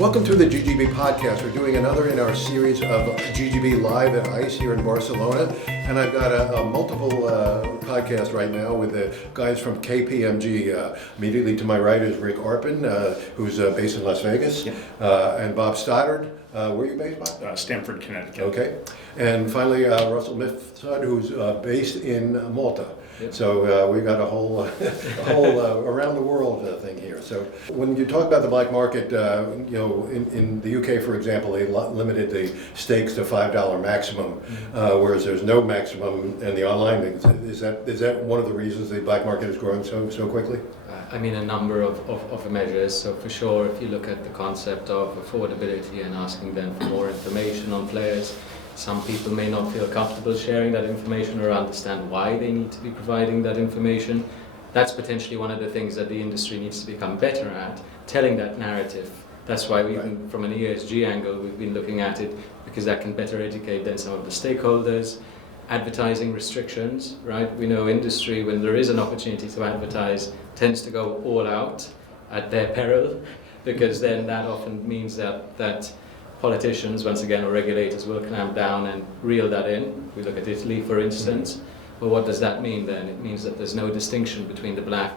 Welcome to the GGB podcast. We're doing another in our series of GGB Live at ICE here in Barcelona. And I've got a multiple podcast right now with the guys from KPMG. Immediately to my right is Rick Arpin, who's based in Las Vegas, and Bob Stoddard. Where are you based, Bob? Stamford, Connecticut. Okay. And finally, Russell Mifsud, who's based in Malta. Yep. So we've got a whole around the world thing here. So when you talk about the black market, in the UK, for example, they limited the stakes to $5 maximum, whereas there's no maximum in the online. Is that one of the reasons the black market is growing so quickly? I mean, a number of measures. So for sure, if you look at the concept of affordability and asking them for more information on players, some people may not feel comfortable sharing that information or understand why they need to be providing that information. That's potentially one of the things that the industry needs to become better at, telling that narrative. That's why from an ESG angle, we've been looking at it, because that can better educate then some of the stakeholders. Advertising restrictions, right? We know industry, when there is an opportunity to advertise, tends to go all out at their peril, because then that often means that politicians, once again, or regulators will clamp down and reel that in. We look at Italy, for instance. Well, what does that mean then? It means that there's no distinction between the black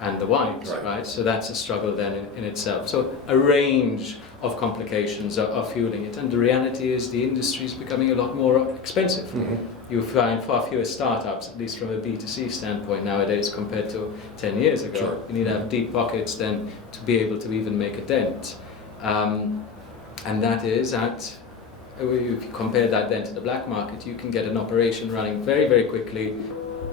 and the white, right? So that's a struggle then in itself. So a range of complications are fueling it. And the reality is the industry is becoming a lot more expensive. Mm-hmm. You find far fewer startups, at least from a B2C standpoint nowadays, compared to 10 years ago. Sure. You need to have deep pockets then to be able to even make a dent. And that is if you compare that then to the black market, you can get an operation running very, very quickly,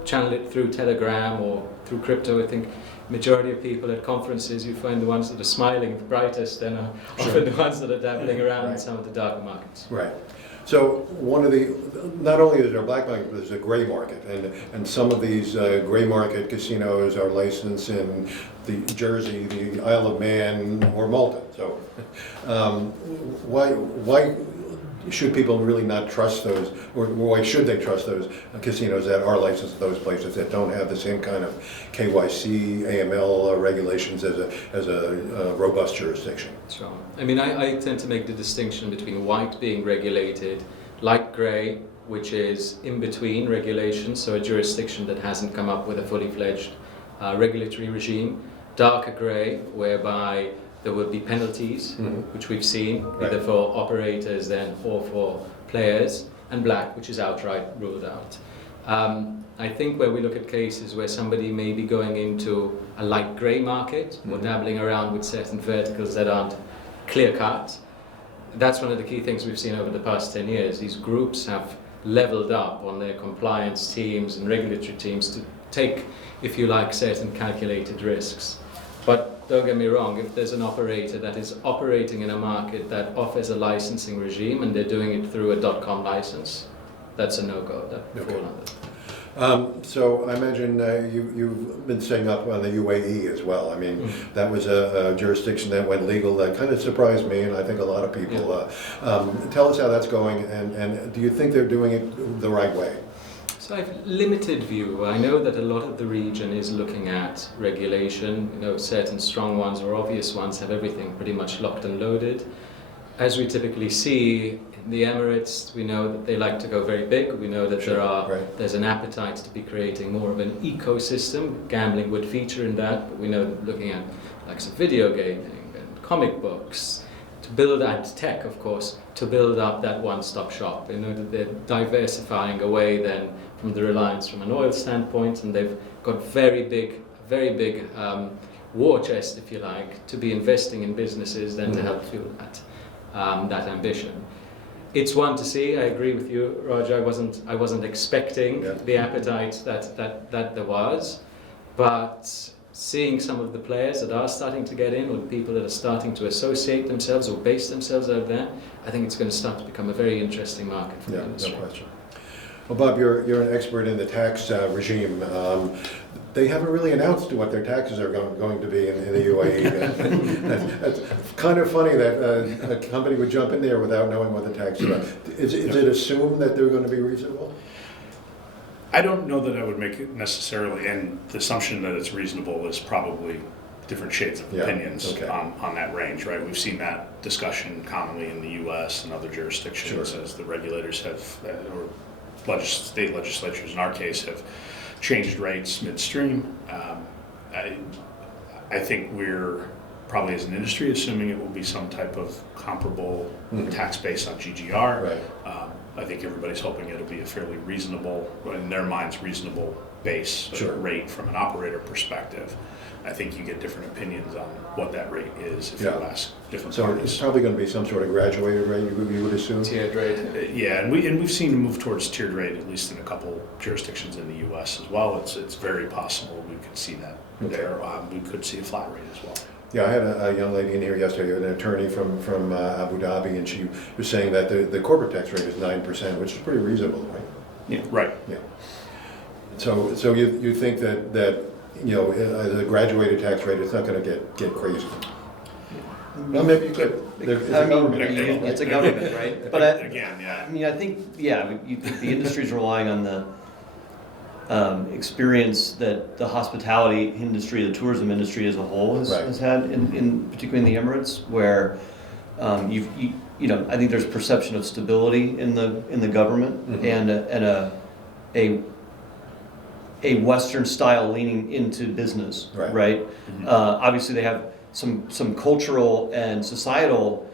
channel it through Telegram or through crypto. I think majority of people at conferences, you find the ones that are smiling the brightest and are often the ones that are dabbling around in some of the darker markets. Right. So not only is there a black market, but there's a gray market, and some of these gray market casinos are licensed in the Jersey, the Isle of Man, or Malta. So why should people really not trust those, or why should they trust those casinos that are licensed in those places that don't have the same kind of KYC, AML regulations as a robust jurisdiction? Sure. I mean, I tend to make the distinction between white being regulated, light grey, which is in between regulations, so a jurisdiction that hasn't come up with a fully fledged regulatory regime, darker grey, whereby there will be penalties, which we've seen, either for operators then or for players, and black, which is outright ruled out. I think where we look at cases where somebody may be going into a light grey market or dabbling around with certain verticals that aren't clear-cut, that's one of the key things we've seen over the past 10 years. These groups have leveled up on their compliance teams and regulatory teams to take, if you like, certain calculated risks. But don't get me wrong, if there's an operator that is operating in a market that offers a licensing regime and they're doing it through a .com license, that's a no-go. So I imagine you've been setting up on the UAE as well. I mean, that was a jurisdiction that went legal that kind of surprised me, and I think a lot of people. Tell us how that's going, and do you think they're doing it the right way? So I have limited view. I know that a lot of the region is looking at regulation. Certain strong ones or obvious ones have everything pretty much locked and loaded. As we typically see in the Emirates, we know that they like to go very big. We know that there's an appetite to be creating more of an ecosystem. Gambling would feature in that, but we know that looking at like some video gaming and comic books, to build that tech, of course, to build up that one-stop shop. That they're diversifying away then from the reliance from an oil standpoint, and they've got very big war chest, if you like, to be investing in businesses then to help fuel that ambition. It's one to see. I agree with you, Roger. I wasn't expecting the appetite that there was, but seeing some of the players that are starting to get in, or the people that are starting to associate themselves or base themselves out there, I think it's going to start to become a very interesting market for the industry. No question. Well, Bob, you're an expert in the tax regime. They haven't really announced what their taxes are going to be in the UAE. That's kind of funny that a company would jump in there without knowing what the taxes are. Is it assumed that they're going to be reasonable? I don't know that I would make it necessarily, and the assumption that it's reasonable is probably different shades of opinions on that range, right? We've seen that discussion commonly in the U.S. and other jurisdictions as the regulators have, or state legislatures in our case, have changed rates midstream. I think we're probably as an industry assuming it will be some type of comparable tax base on GGR. Right. I think everybody's hoping it'll be a fairly reasonable, in their minds, reasonable base rate from an operator perspective. I think you get different opinions on what that rate is if you ask different parties. So it's probably going to be some sort of graduated rate, you would assume? Tiered rate. And we've seen a move towards tiered rate, at least in a couple jurisdictions in the U.S. as well. It's very possible we could see that there. We could see a flat rate as well. Yeah, I had a young lady in here yesterday, an attorney from Abu Dhabi, and she was saying that the corporate tax rate is 9%, which is pretty reasonable, right? Yeah. Right. Yeah. So you think that the graduated tax rate is not going to get crazy? Well, maybe you could. It's a government, right? But I think the industry's relying on the experience that the hospitality industry, the tourism industry as a whole has had, in particularly in the Emirates, where I think there's perception of stability in the government and a Western style leaning into business, right? Mm-hmm. Obviously, they have some cultural and societal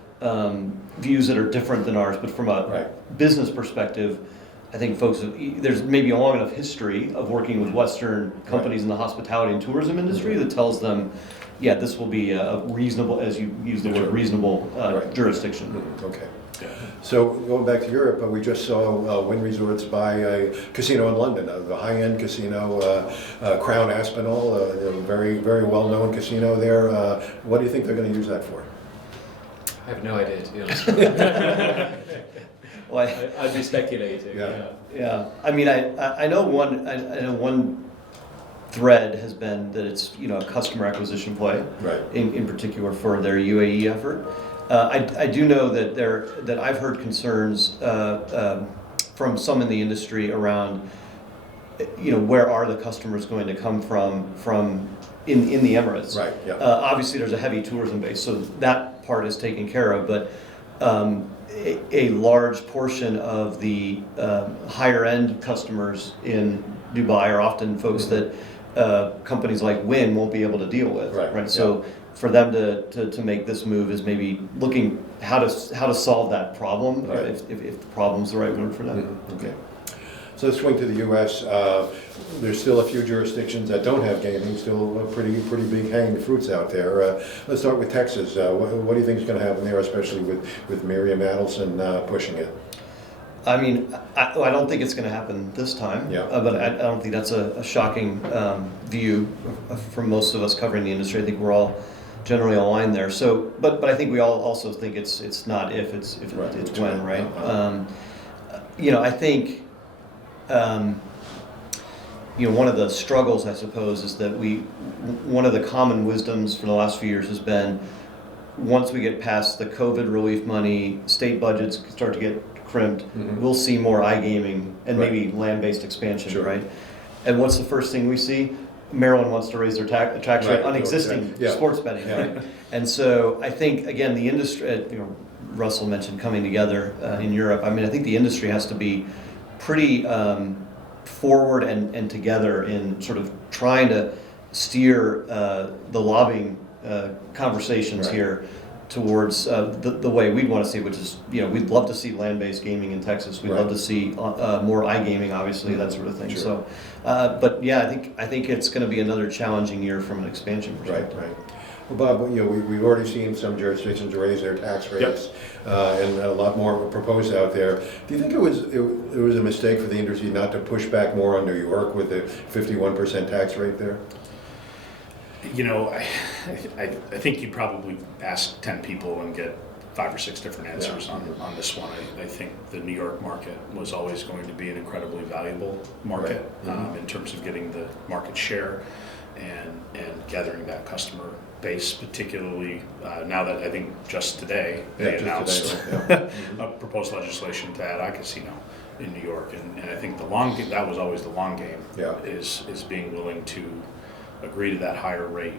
views that are different than ours, but from a business perspective, I think there's maybe a long enough history of working with Western companies in the hospitality and tourism industry that tells them, this will be a reasonable, as you use the word, reasonable jurisdiction. Mm-hmm. Okay. So going back to Europe, we just saw Wynn Resorts buy a casino in London, the high-end casino, Crown Aspinall, a very, very well-known casino there. What do you think they're going to use that for? I have no idea, to be honest. Well, I'd be speculating. Yeah. I mean, I know one thread has been that it's a customer acquisition play, in particular for their UAE effort. I do know that I've heard concerns from some in the industry around, where are the customers going to come from in the Emirates? Right. Yeah. Obviously, there's a heavy tourism base, so that part is taken care of. But a large portion of the higher end customers in Dubai are often folks that companies like Wynn won't be able to deal with. Right. So for them to make this move is maybe looking how to solve that problem, if the problem's the right word for them. Mm-hmm. Okay. So let's swing to the U.S. There's still a few jurisdictions that don't have gaming, still pretty big hanging fruits out there. Let's start with Texas. What do you think is going to happen there, especially with Miriam Adelson pushing it? I mean, I don't think it's going to happen this time, but I don't think that's a shocking view from most of us covering the industry. I think we're all generally aligned there. So, but I think we all also think it's not if, it's when, right? I think one of the struggles, I suppose, is that one of the common wisdoms for the last few years has been, once we get past the COVID relief money, state budgets start to get crimped, we'll see more iGaming and maybe land-based expansion, right? And what's the first thing we see? Maryland wants to raise their tax rate on existing sports betting, right? And so I think, again, the industry, Russell mentioned coming together in Europe. I mean, I think the industry has to be pretty forward and together in sort of trying to steer the lobbying conversations here towards the way we'd want to see, which is, we'd love to see land-based gaming in Texas. We'd love to see more iGaming, obviously, that sort of thing. So, but yeah, I think it's going to be another challenging year from an expansion perspective. Right. Well, Bob, we've already seen some jurisdictions raise their tax rates, and a lot more proposed out there. Do you think it was a mistake for the industry not to push back more on New York with the 51% tax rate there? I think you'd probably ask 10 people and get 5 or 6 different answers on this one. I think the New York market was always going to be an incredibly valuable market in terms of getting the market share and gathering that customer base, particularly now that I think just today they announced a proposed legislation to add iCasino in New York, and I think that was always the long game, is being willing to agree to that higher rate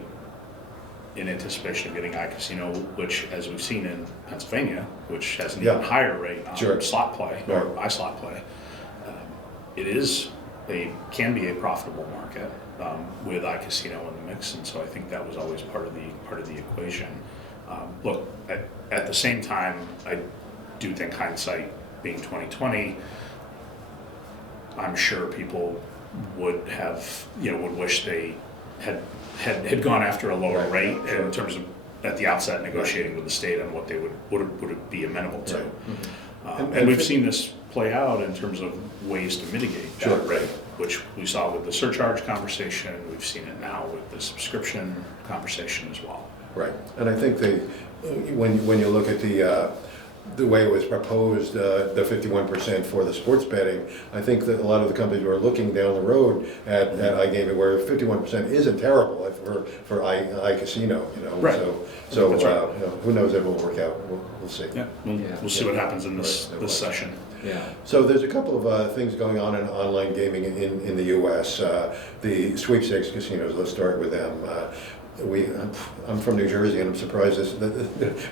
in anticipation of getting iCasino, which, as we've seen in Pennsylvania, which has an Yeah. even higher rate on Sure. slot play or Right. iSlot play. It can be a profitable market with iCasino in the mix, and so I think that was always part of the equation. Look, at the same time, I do think hindsight being 2020, I'm sure people would have, would wish they had gone after a lower Right. rate in terms of at the outset negotiating with the state on what they would be amenable to. Right. And we've seen this play out in terms of ways to mitigate that Sure. rate, which we saw with the surcharge conversation. We've seen it now with the subscription conversation as well. Right, and I think when you look at the way it was proposed, the 51% for the sports betting, I think that a lot of the companies were looking down the road at iGaming, where 51% isn't terrible for iCasino, Right. So That's right. who knows if it will work out? We'll see. Yeah, we'll see what happens in this Right. this session. Yeah. So there's a couple of things going on in online gaming in the U.S. The sweepstakes casinos. Let's start with them. I'm from New Jersey, and I'm surprised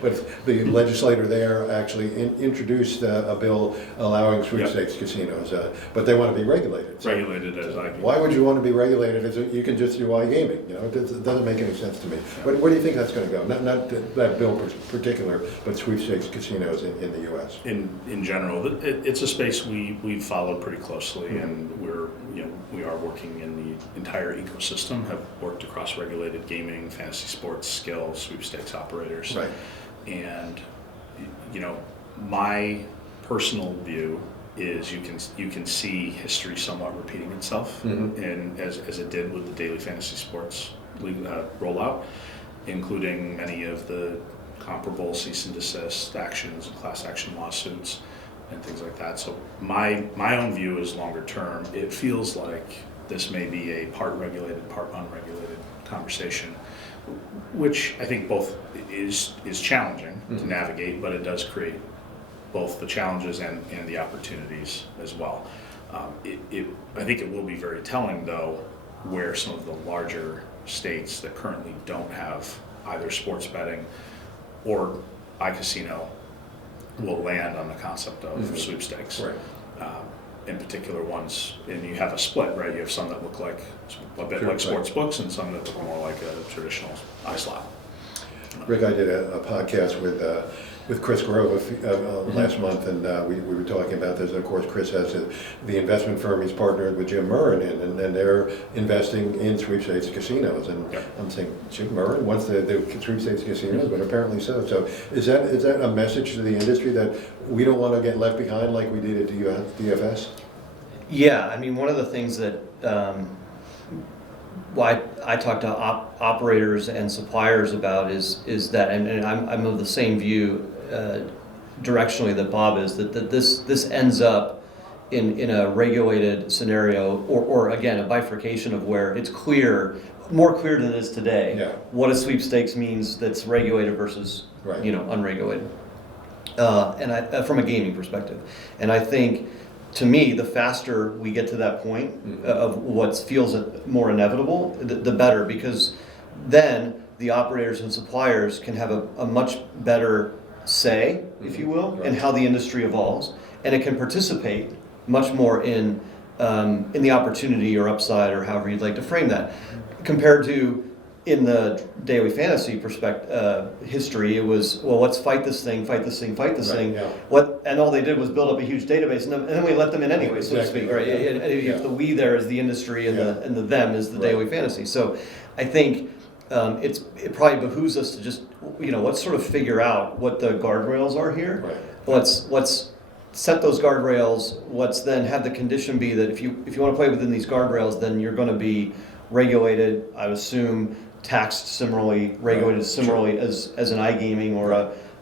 but the legislator there actually introduced a bill allowing sweepstakes casinos, but they want to be regulated. So Regulated as I why would you want to be regulated if you can just do iGaming? It doesn't make any sense to me. But where do you think that's going to go? Not that bill in particular, but sweepstakes casinos in the U.S. In general, it's a space we've followed pretty closely, and we are working in the entire ecosystem. Have worked across regulated gaming, fantasy sports, skill, sweepstakes operators, Right. And my personal view is you can see history somewhat repeating itself, and as it did with the daily fantasy sports league rollout, including many of the comparable cease and desist actions and class action lawsuits and things like that. So my own view is longer term. It feels like this may be a part regulated, part unregulated conversation, which I think both is challenging to navigate, but it does create both the challenges and the opportunities as well. I think it will be very telling, though, where some of the larger states that currently don't have either sports betting or iCasino will land on the concept of sweepstakes. Right. In particular ones, and you have a split, right? You have some that look like a bit like sports books, and some that look more like a traditional iSlot. Rick, I did a podcast with Chris Grove last month, and we were talking about this. Of course, Chris has the investment firm he's partnered with Jim Murren in, and they're investing in sweepstakes casinos. And I'm saying, Jim Murren wants the sweepstakes casinos, but apparently so. So is that a message to the industry that we don't want to get left behind like we did at DFS? Yeah, I mean, one of the things that why I talk to operators and suppliers about is that, and I'm of the same view directionally that Bob is, that this ends up in a regulated scenario, or again, a bifurcation of where it's more clear than it is today, what a sweepstakes means that's regulated versus unregulated, and from a gaming perspective. And I think, to me, the faster we get to that point of what feels more inevitable, the better, because then the operators and suppliers can have a much better say, if you will, in how the industry evolves, and it can participate much more in the opportunity or upside, or however you'd like to frame that, compared to in the daily fantasy history. It was, well, let's fight this thing. Yeah. And all they did was build up a huge database, and then we let them in anyway, so to speak. Right? If the we there is the industry, and the them is the daily fantasy. So I think it probably behooves us to just let's sort of figure out what the guardrails are here. Right. Let's set those guardrails. Let's then have the condition be that if you want to play within these guardrails, then you're going to be regulated, I would assume, taxed similarly, regulated similarly as an iGaming or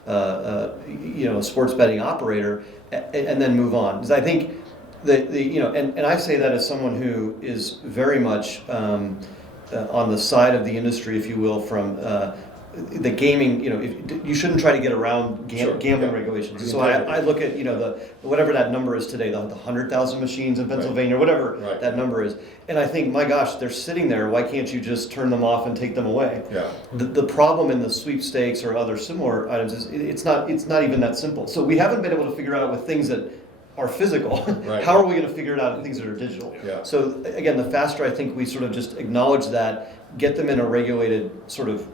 a sports betting operator, and then move on. Because I think and I say that as someone who is very much on the side of the industry, if you will, from the gaming, you shouldn't try to get around Sure, gambling yeah. regulations. So I look at, whatever that number is today, the 100,000 machines in Pennsylvania, whatever Right. that number is. And I think, my gosh, they're sitting there. Why can't you just turn them off and take them away? Yeah. The problem in the sweepstakes or other similar items is it's not even that simple. So we haven't been able to figure out with things that are physical. Right. How are we going to figure it out in things that are digital? Yeah. So again, the faster I think we sort of just acknowledge that, get them in a regulated sort of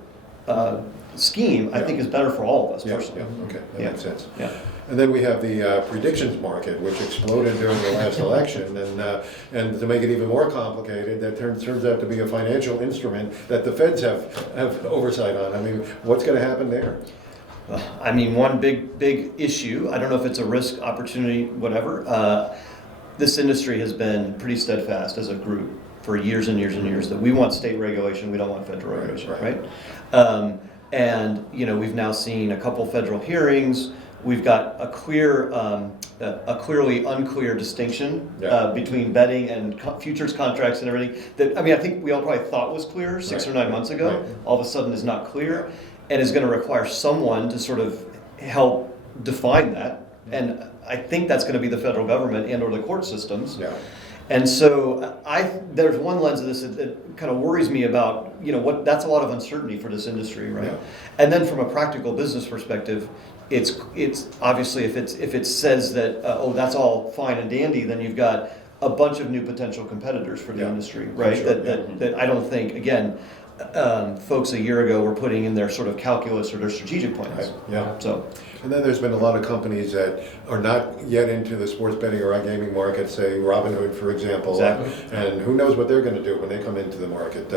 scheme, I Yeah. think is better for all of us Yeah, personally. yeah, okay, that Yeah. makes sense. Yeah. And then we have the predictions market, which exploded during the last election, and to make it even more complicated, that turns out to be a financial instrument that the feds have oversight on. I mean, what's going to happen there? I mean, one big issue, I don't know if it's a risk, opportunity, whatever, this industry has been pretty steadfast as a group for years and years and years that we want state regulation, we don't want federal Right, regulation, right. right? And, we've now seen a couple federal hearings. We've got a clearly unclear distinction Yeah. between betting and futures contracts and everything. That, I mean, I think we all probably thought was clear 6 or 9 months ago. Right. All of a sudden is not clear, and is going to require someone to sort of help define that. And I think that's going to be the federal government and/or the court systems. Yeah. And so there's one lens of this that kind of worries me about, that's a lot of uncertainty for this industry, right? Yeah. And then from a practical business perspective, it's obviously if it says that, that's all fine and dandy, then you've got a bunch of new potential competitors for the Yeah. industry, right? Sure, That I don't think, again, folks a year ago were putting in their sort of calculus or their strategic plans. Right, yeah. So, And then there's been a lot of companies that are not yet into the sports betting or iGaming market, say Robinhood, for example. Exactly. And who knows what they're going to do when they come into the market.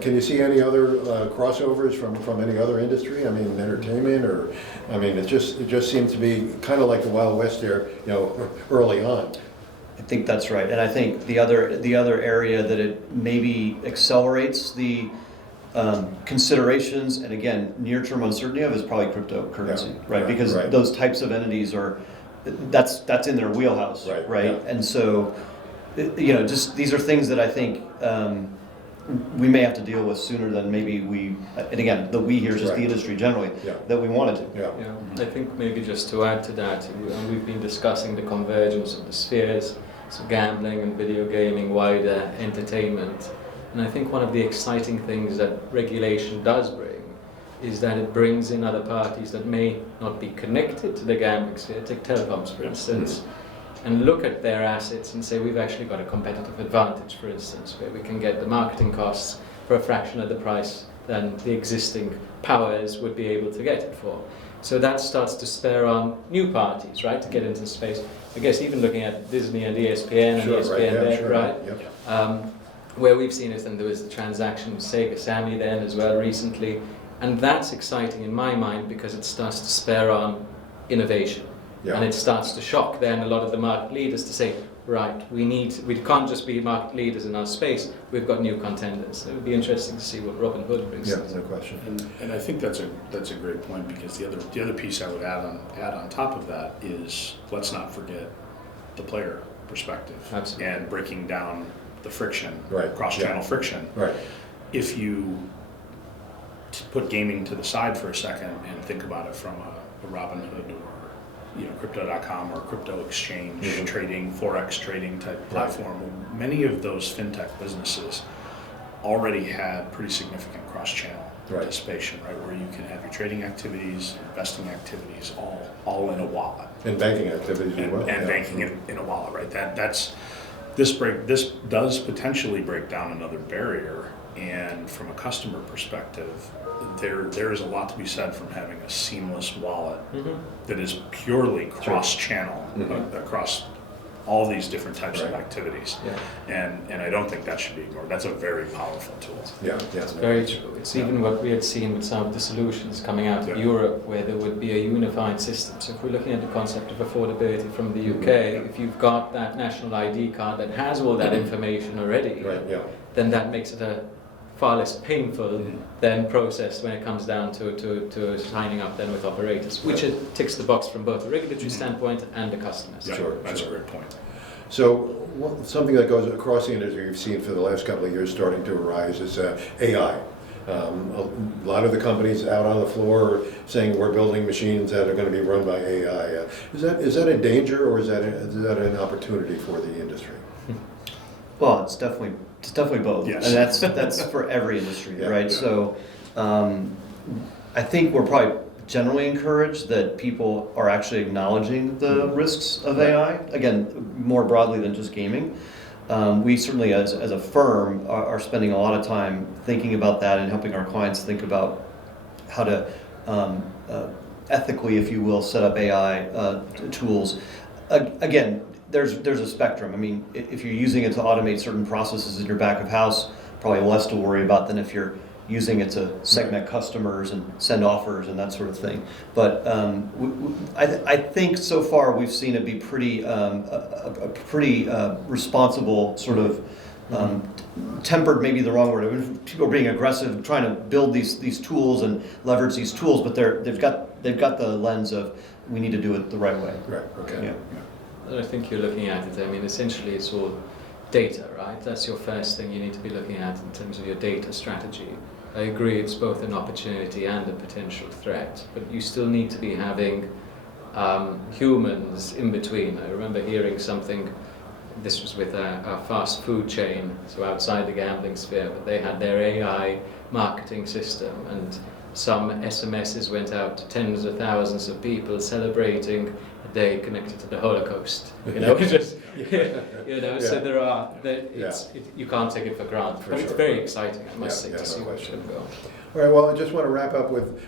Can you see any other crossovers from any other industry? I mean, entertainment it just seems to be kind of like the Wild West there, early on. I think that's right, and I think the other area that it maybe accelerates the considerations, and again, near-term uncertainty of is probably cryptocurrency, Yeah, right? yeah, Because right. those types of entities that's in their wheelhouse, Right, yeah. And so, just these are things that I think we may have to deal with sooner than maybe and again, the we here is just the Right. industry generally, Yeah. that we wanted to. Yeah. Yeah, I think maybe just to add to that, we've been discussing the convergence of the spheres, so gambling and video gaming, wider entertainment. And I think one of the exciting things that regulation does bring is that it brings in other parties that may not be connected to the gambling sphere, take telecoms for instance, and look at their assets and say we've actually got a competitive advantage, for instance, where we can get the marketing costs for a fraction of the price than the existing powers would be able to get it for. So that starts to spur on new parties, right, to get into the space. I guess even looking at Disney and ESPN and Sure, right, ESPN yeah, there, sure, right? Yep. Where we've seen it, and there was the transaction with Sega Sammy then as well recently, and that's exciting in my mind because it starts to spur on innovation. Yeah. And it starts to shock then a lot of the market leaders to say, right, we can't just be market leaders in our space, we've got new contenders. It would be interesting to see what Robin Hood brings. Yeah, to it. no question. And I think that's a great point, because the other piece I would add on top of that is, let's not forget the player perspective. Absolutely. And breaking down the friction, Right, cross-channel yeah. friction. Right. If you put gaming to the side for a second and think about it from a Robinhood or crypto.com or crypto exchange Mhm. trading, forex trading type platform, many of those fintech businesses already had pretty significant cross-channel Right. participation, right, where you can have your trading activities, investing activities, all in a wallet. And banking activities as And, well. and yeah. banking in a wallet, right? This does potentially break down another barrier, and from a customer perspective, there is a lot to be said from having a seamless wallet that is purely cross-channel across all these different types of Right. activities. Yeah. And I don't think that should be ignored. That's a very powerful tool. Yeah, yeah. It's very true. It's even what we had seen with some of the solutions coming out of Yeah. Europe, where there would be a unified system. So if we're looking at the concept of affordability from the UK, if you've got that national ID card that has all that information already, Right, yeah. then that makes it a far less painful than process when it comes down to signing up then with operators, which it ticks the box from both a regulatory standpoint and the customers. Yeah, Sure, that's sure. a great point. So something that goes across the industry we've seen for the last couple of years starting to arise is AI. A lot of the companies out on the floor are saying we're building machines that are going to be run by AI. Is that a danger, or is that an opportunity for the industry? Well, it's definitely both, Yes. and that's for every industry, Yeah, right? yeah. So, I think we're probably generally encouraged that people are actually acknowledging the risks of AI. Again, more broadly than just gaming. We certainly, as a firm, are spending a lot of time thinking about that and helping our clients think about how to ethically, if you will, set up AI tools. Again, there's a spectrum. I mean, if you're using it to automate certain processes in your back of house, probably less to worry about than if you're using it to segment customers and send offers and that sort of thing. But I think so far we've seen it be pretty a pretty responsible sort of tempered, maybe the wrong word. I mean, people are being aggressive, trying to build these tools and leverage these tools, but they've got the lens of we need to do it the right way. Right. Okay. Yeah. I think you're looking at it, I mean, essentially it's all data, right? That's your first thing you need to be looking at in terms of your data strategy. I agree it's both an opportunity and a potential threat, but you still need to be having humans in between. I remember hearing something, this was with a fast food chain, so outside the gambling sphere, but they had their AI marketing system, and some SMSs went out to tens of thousands of people celebrating a day connected to the Holocaust. You know, just, so there are, you can't take it for granted. But it's very exciting, I must say, to see what's going to go. All right, well, I just want to wrap up with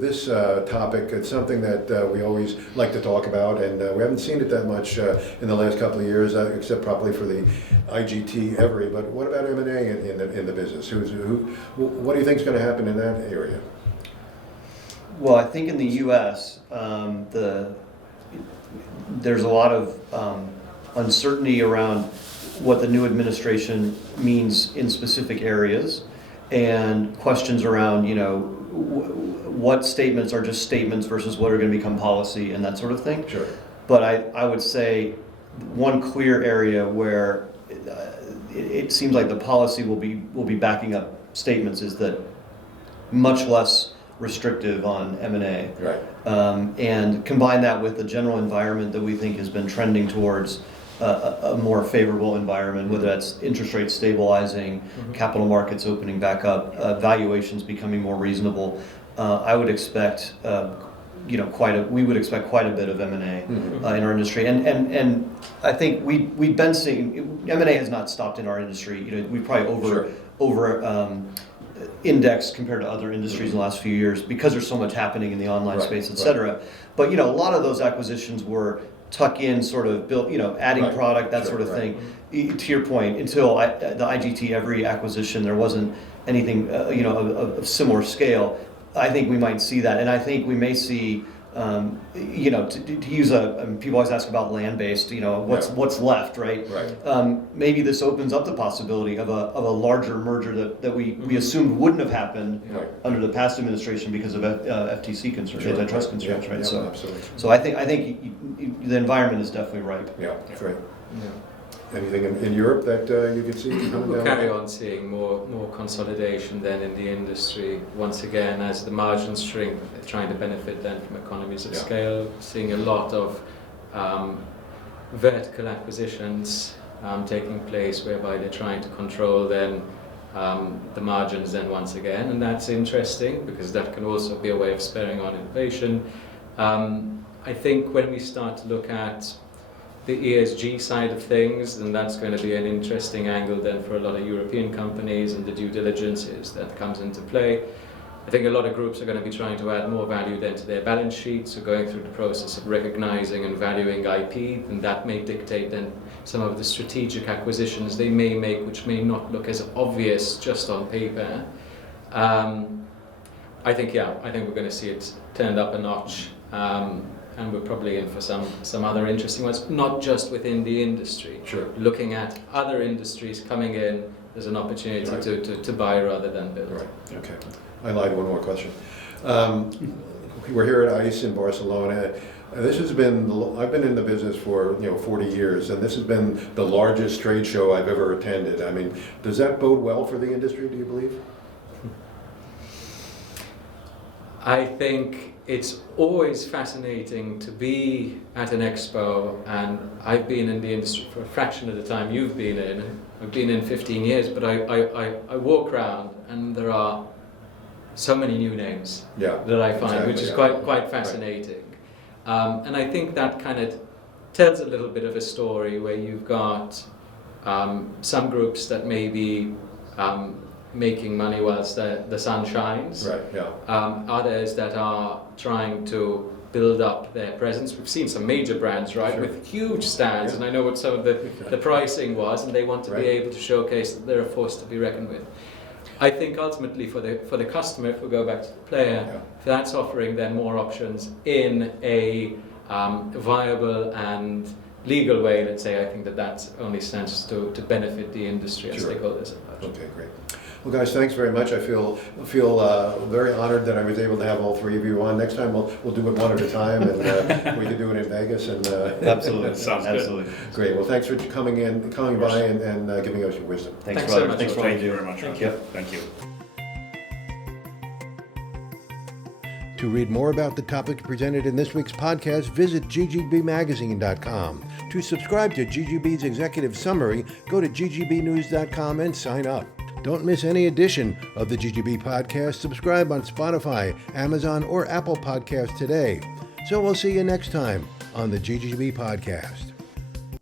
this topic. It's something that we always like to talk about, and we haven't seen it that much in the last couple of years, except probably for the IGT Every. But what about M&A in the business? What do you think is going to happen in that area? Well, I think in the U.S., there's a lot of uncertainty around what the new administration means in specific areas, and questions around, what statements are just statements versus what are going to become policy and that sort of thing. Sure. But I would say one clear area where it seems like the policy will be backing up statements is that much less restrictive on M&A. Right. And combine that with the general environment that we think has been trending towards a more favorable environment, whether that's interest rates stabilizing, capital markets opening back up, valuations becoming more reasonable. I would expect, we would expect quite a bit of M&A in our industry, and I think we've been seeing M&A has not stopped in our industry. We probably over indexed compared to other industries in the last few years because there's so much happening in the online space, et cetera. But a lot of those acquisitions were tuck in, sort of built, adding product, that sort of thing. To your point, until the IGT Every acquisition, there wasn't anything of similar scale. I think we might see that, and I think we may see. To use people always ask about land-based, what's left, right? Right. Maybe this opens up the possibility of a larger merger that we assumed wouldn't have happened under the past administration because of FTC concerns, antitrust concerns, right? Yeah, absolutely. So I think the environment is definitely ripe. Yeah, great. Yeah. Anything in Europe that you could see coming down? We'll carry on seeing more consolidation then in the industry. Once again, as the margins shrink, they're trying to benefit then from economies of scale. Seeing a lot of vertical acquisitions taking place, whereby they're trying to control then the margins then once again, and that's interesting because that can also be a way of spurring on innovation. I think when we start to look at the ESG side of things, then that's going to be an interesting angle then for a lot of European companies, and the due diligences that comes into play. I think a lot of groups are going to be trying to add more value then to their balance sheets, so going through the process of recognizing and valuing IP, and that may dictate then some of the strategic acquisitions they may make, which may not look as obvious just on paper. I think we're going to see it turned up a notch. And we're probably in for some other interesting ones, not just within the industry. Sure. Looking at other industries coming in, there's an opportunity to buy rather than build. Right. Okay. I lied. One more question. We're here at ICE in Barcelona. This has been. I've been in the business for 40 years, and this has been the largest trade show I've ever attended. I mean, does that bode well for the industry? Do you believe? I think it's always fascinating to be at an expo, and I've been in the industry for a fraction of the time you've been in. I've been in 15 years, but I walk around and there are so many new names that I find, which is quite fascinating. And I think that kind of tells a little bit of a story where you've got some groups that may be making money whilst the sun shines. Others that are trying to build up their presence. We've seen some major brands, with huge stands, and I know what some of the pricing was, and they want to be able to showcase that they're a force to be reckoned with. I think ultimately for the customer, if we go back to the player, if that's offering them more options in a viable and legal way, let's say, I think that only stands to benefit the industry and stakeholders. Okay, great. Well, guys, thanks very much. I feel very honored that I was able to have all three of you on. Next time we'll do it one at a time, and we can do it in Vegas. And absolutely, sounds absolutely good. Great. Well, thanks for coming by and giving us your wisdom. Thanks so Roger. much. Thanks for all you Thank you do. very much. Thank Roger. you. Thank you. To read more about the topic presented in this week's podcast, visit ggbmagazine.com. To subscribe to GGB's executive summary, go to ggbnews.com and sign up. Don't miss any edition of the GGB podcast. Subscribe on Spotify, Amazon, or Apple Podcasts today. So we'll see you next time on the GGB podcast.